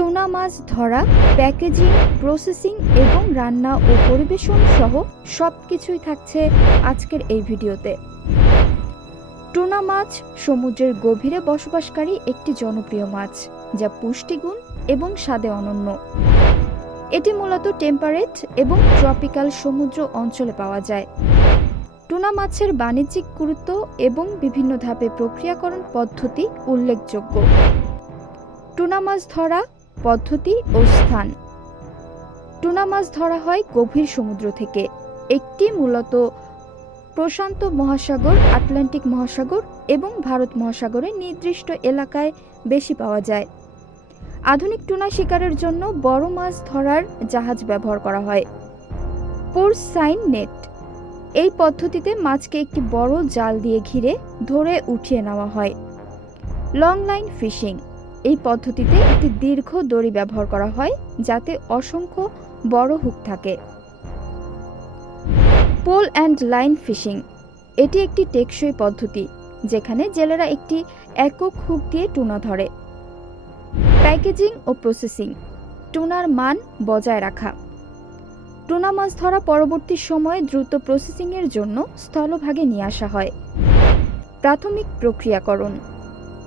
Tuna মাছ ধরা, packaging, processing এবং রান্না ও পরিবেশন সহ সব কিছুই থাকছে আজকের এই ভিডিওতে। টুনা মাছ সমুদ্রের গভীরে বসবাসকারী একটি জনপ্রিয় মাছ, যা পুষ্টিগুণ এবং স্বাদে অনন্য। এটি মূলত টেম্পারেট এবং ট্রপিক্যাল সমুদ্র অঞ্চলে পাওয়া যায়। টুনা মাছের বাণিজ্যিক গুরুত্ব এবং বিভিন্ন ধাপে প্রক্রিয়াকরণ পদ্ধতি উল্লেখযোগ্য। টুনা মাছ ধরা পদ্ধতি ও স্থান। টুনা মাছ ধরা হয় গভীর সমুদ্র থেকে। একটি মূলত প্রশান্ত মহাসাগর, আটলান্টিক মহাসাগর এবং ভারত মহাসাগরের নির্দিষ্ট এলাকায় বেশি পাওয়া যায়। আধুনিক টুনা শিকারের জন্য বড় মাছ ধরার জাহাজ ব্যবহার করা হয়। পোর্স সাইন নেট এই পদ্ধতিতে মাছকে একটি বড় জাল দিয়ে ঘিরে ধরে উঠিয়ে নেওয়া হয়। Long line fishing. এই পদ্ধতিতে একটি দীর্ঘ দড়ি ব্যবহার করা হয় যাতে অসংখ্য বড় হুক থাকে। Pole and line fishing. এটি একটি টেকসই পদ্ধতি, যেখানে জেলেরা একটি একক হুক দিয়ে টুনা ধরে। প্যাকেজিং ও প্রসেসিং, টুনার মান বজায় রাখা। টুনা মাছ ধরা পরবর্তী সময়ে দ্রুত প্রসেসিংয়ের জন্য স্থলভাগে নিয়ে আসা হয়। প্রাথমিক প্রক্রিয়াকরণ।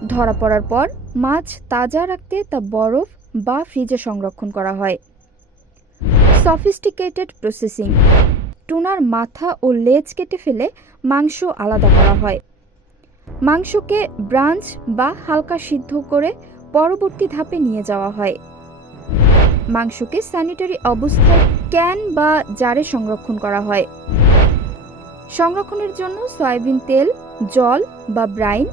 ধরা পড়ার পর মাছ তাজা রাখতে তা বরফ বা ফ্রিজে সংরক্ষণ করা হয়। সফিস্টিকেটেড প্রসেসিং টুনার মাথা ও লেজ কেটে ফেলে মাংস আলাদা করা হয়। মাংসকে ব্রাঞ্চ বা হালকা সিদ্ধ করে পরবর্তী ধাপে নিয়ে যাওয়া হয়। মাংসকে স্যানিটারি অবস্থায় ক্যান বা জারে সংরক্ষণ করা হয়। সংরক্ষণের জন্য সয়াবিন তেল, জল বা ব্রাইন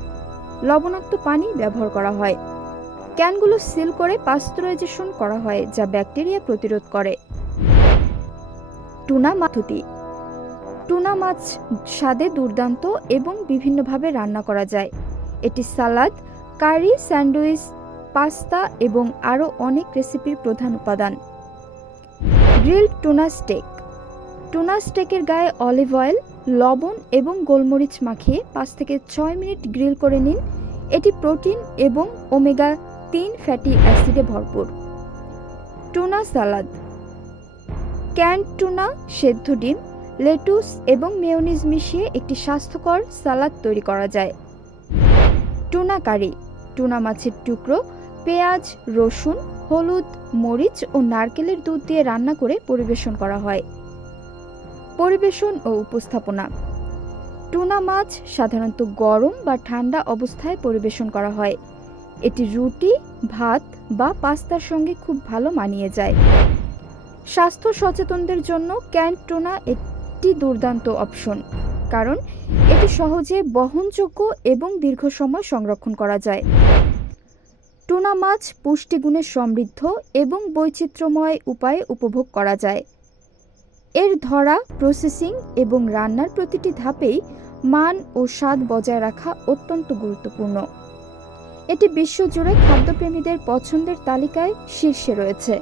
লবণাক্ত পানি ব্যবহার করা হয়। ক্যানগুলো সিল করে পাস্তুরাইজেশন করা হয়, যা ব্যাকটেরিয়া প্রতিরোধ করে। টুনা মাথুতি। টুনা মাছ স্বাদে দুর্দান্ত এবং বিভিন্নভাবে রান্না করা যায়। এটি সালাদ, কারি, স্যান্ডউইচ, পাস্তা এবং আরও অনেক রেসিপির প্রধান উপাদান। Grill tuna steak. টুনা স্টেকের গায়ে অলিভ অয়েল, লবণ এবং গোলমরিচ মাখিয়ে পাঁচ থেকে ছয় মিনিট গ্রিল করে নিন। এটি প্রোটিন এবং ওমেগা তিন ফ্যাটি অ্যাসিডে ভরপুর। টুনা সালাদ। ক্যান্ড টুনা সেদ্ধ ডিম, লেটুস এবং মেয়োনিজ মিশিয়ে একটি স্বাস্থ্যকর সালাদ তৈরি করা যায়। টুনা কারি, টুনা মাছের টুকরো, পেঁয়াজ, রসুন, হলুদ, মরিচ ও নারকেলের দুধ দিয়ে রান্না করে পরিবেশন করা হয়। পরিবেশন ও উপস্থাপনা। টুনা মাছ সাধারণত গরম বা ঠান্ডা অবস্থায় পরিবেশন করা হয়। এটি রুটি, ভাত বা পাস্তার সঙ্গে খুব ভালো মানিয়ে যায়। স্বাস্থ্য সচেতনদের জন্য ক্যান্ড টুনা একটি দুর্দান্ত অপশন, কারণ এটি সহজে বহনযোগ্য এবং দীর্ঘ সময় সংরক্ষণ করা যায়। টুনা মাছ পুষ্টিগুণে সমৃদ্ধ এবং বৈচিত্র্যময় উপায়ে উপভোগ করা যায়। এর ধরা প্রসেসিং এবং রান্নার প্রতিটি ধাপেই মান ও স্বাদ বজায় রাখা অত্যন্ত গুরুত্বপূর্ণ। এটি বিশ্বজুড়ে খাদ্যপ্রেমীদের পছন্দের তালিকায় শীর্ষে রয়েছে।